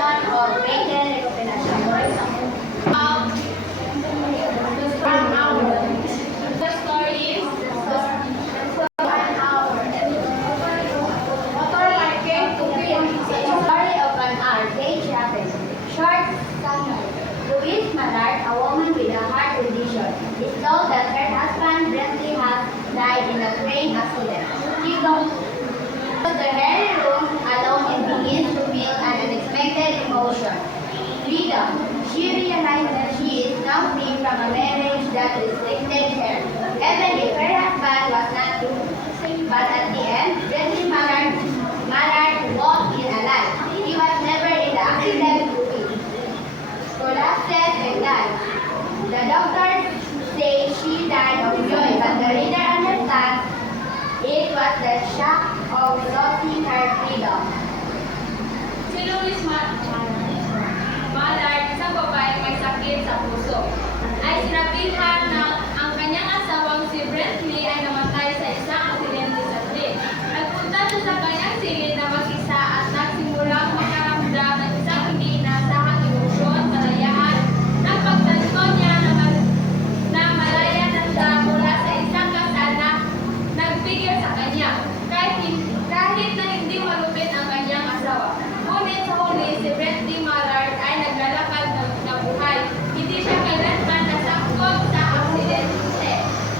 definition of bacon recuperation. The story is an hour. Motor market to film. Story of an hour. Page rapid. Short summary. Louise Mallard, a woman with a heart condition, is told that her husband Brentley has died in a train accident. She goes to the very room alone and begins to feel an unexpected emotion. Freedom. She realized that she is now free from a marriage that restricted her. Even if her husband was not true. But at the end, Brentley Mallard walked in alive. He was never in the accident movie. Collapsed and died. The doctors say she died of joy, but the reader understands it was the shock of losing her freedom. Si Louise Mallard, isang babaeng may sakit sa puso, ay sinabihan na ang kanyang asawang si Brentley ay namatay sa isang aksidente sa train. Nagpunta siya sa kanyang silid na mag-isa at nagsimulang makaramdam ng isang hindi inaasahang emosyon, kalayahan. Napagtanto niya na malaya na siya mula sa isang kasal na nagpigil sa kanya, kahit na hindi malupit ang kanyang asawa. Ngunit sa huli, si Brentley Mallard ay naglalakad na buhay. Hindi siya kailanman nasangkot sa aksidente.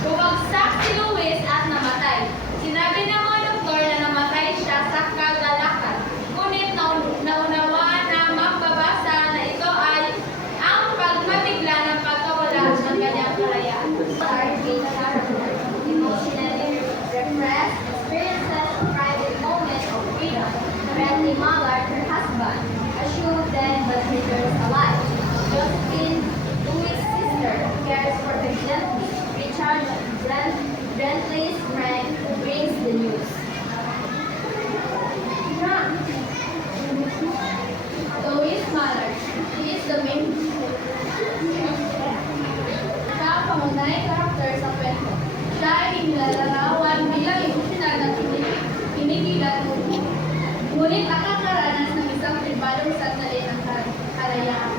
Bumagsak si Louise at namatay. Sinabi ng mga doktor na namatay siya sa kagalakad. Ngunit naunawaan na magbabasa na ito ay ang pagmabigla ng pagkawala ng kanyang kalayaan. Emotionally repressed, experiences a private moment of freedom. Brentley Mallard, her husband, assumed dead but returns alive. Josephine, Louis' sister, cares for her gently. Richard, Brentley's friend, brings the news. Louise Mallard, she is the main siya ang pangunahing karakter sa kwento. Siya ay nilalarawan bilang emosyonal na kinikilat ng buhay. Ngunit nakakaranas ng isang pribadong sandali ng kalayaan.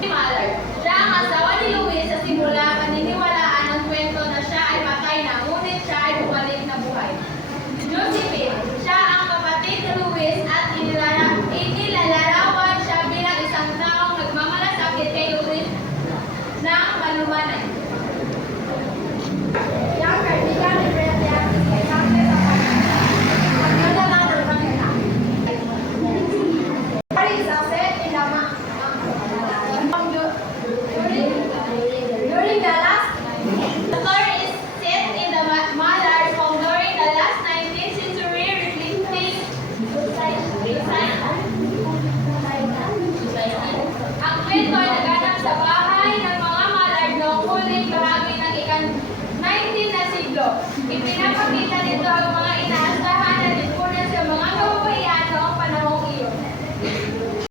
Mallard. Siya ang asawa ni Louise sa simula paniniwalaan ng kwento na siya ay patay na, ngunit siya ay bumalik na buhay. Josephine. Siya ang kapatid ni Louise at inilalarawan siya bilang isang taong nagmamalasakit kay Louise ng malumanay. Yang kaibigan ni Brentley ang karakter sa pagkakala ng kanila. Story is set in during the last. The story is set in the Mallard's home during the last 19th century, reflecting ang kwento ay naganap sa bahay ng mga Mallard noong huling bahagi ng ika-19 na siglo. Ipinapakita nito ang mga inaasahan na lipunan sa mga kababayan noong panahong iyon.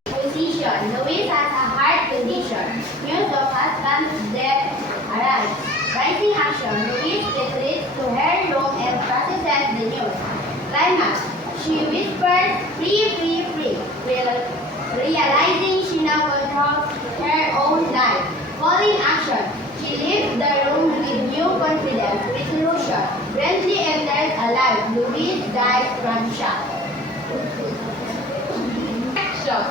Position. Louise has a heart condition. News of husband's death arrives. Rising action. Louise retreats to her room and processes the news. Climax. She whispers, "Free, free, free," realizing she now controls her own life. Falling action. She leaves the room with new confidence, resolution. Brentley enters alive. Louise dies from shock. Action.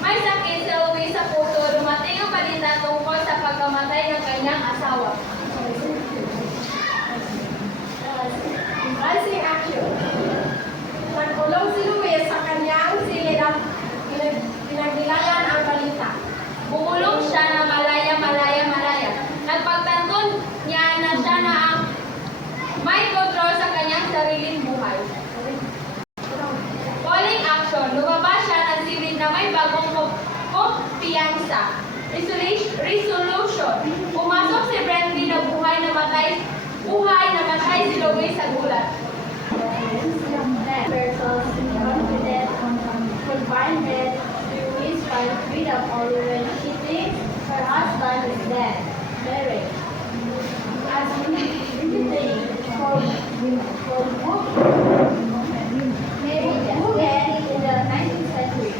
May sakit si Louise sa puso, dumating ang balita tungkol sa pagkamatay ng kanyang asawa. Rising action. Nagkulong si Louise sa kanyang silid at pinagdilayan ang balita. Bumulong siya na malaya. Nagpagtanto niya na siya na ang may kontrol sa kanyang sariling buhay. Calling action. Lumabas siya ng silid na may bagong kumpiyansa. Resolution. Pumasok si Brentley na buhay na matay si Louise sa gulat. Persons confident combined that Louise finds freedom only when she thinks her husband is dead. Marriage. As for women in the 19th century.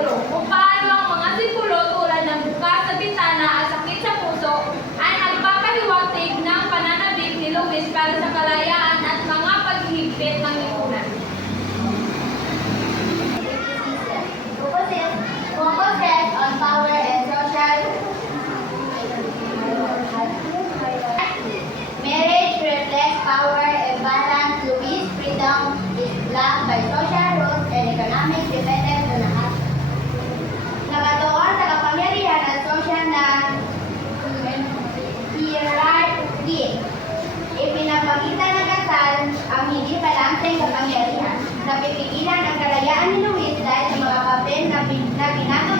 sikulo kung paano ang mga sikulo tulad ng bukas sa bintana at sakit sa puso ay nagpapahiwatig ng pananabik ni Luis para sa kalayaan at mga paghihigpit ng lipunan. Focuses on power and social. Marriage reflects power and balance. Louis' freedom is blocked by social rules and economic dependence on the husband. Nakatuon sa kapangyarihan at social na hierarchy. Ipinapakita ng kasal ang hindi balanseng kapangyarihan. Napipigilan ang kalayaan ni Luis dahil sa mga papel na pinagawa